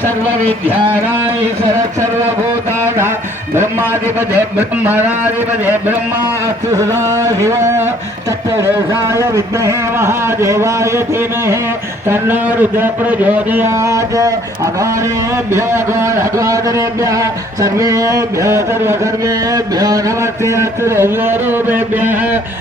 सर्वविद्यानाय सर्वभूतानां ब्रह्माधिपते ब्रह्मणाधिपते ब्रह्मास्तु सदाशिव तत्त्वदेशाय विद्महे महादेवाय धीमहि तन्नो रुद्रः प्रचोदयात्। अकारेभ्यः अगाधरेभ्यः सर्वेभ्यः सर्वसर्वेभ्यो नमस्ते अस्तुदेवरूपेभ्यः।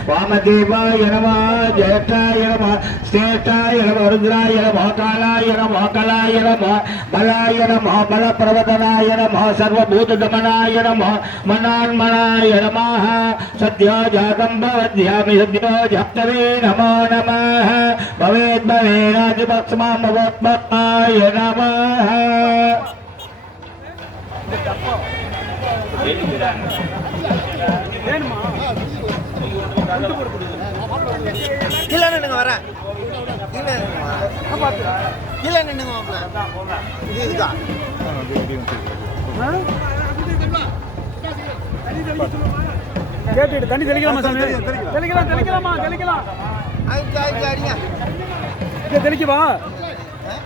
वामदेवाय नमः, ज्येष्ठाय नमः, श्रेष्ठाय नमः, रुद्राय नमः, कालाय नमः, कलाय नमः, बलाय नमः, बलप्रवदनाय नमः, सर्वभूतदमनाय नमः, मनान्मनाय नमः। सद्यो जातं भवद्यामि सद्यो जातवे नमो नमः। भवेद्भवेनादिपक्ष्मामवत्मत्ताय नमः। கீழே நின்னுங்க வரேன். கீழே நின்னுங்க இதுதான் கேட்டுட்டு தண்ணி தெளிக்கலாமா சாமி? தெளிக்கலாம். அடிங்க இதை தெளிக்கவா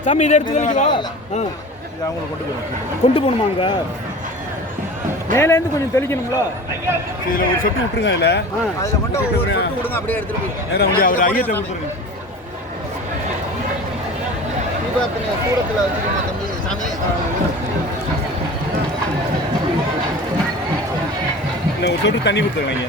சாமி? இதை எடுத்து தெளிக்கவா? கொண்டு போகணுமாங்க? மேலேருந்து கொஞ்சம் தெளிக்கணுங்களா? இதில் ஒரு சொட்டு விட்டுருங்க. அதில் மட்டும் ஒரு சொட்டு கொடுங்க, அப்படியே எடுத்துட்டு போய் அவர் ஐயத்தை கொடுத்துருங்க. சூடத்தில் வச்சுக்கோங்க தம்பி சாமி. இல்லை ஒரு சொட்டு தண்ணி கொடுத்துருங்க.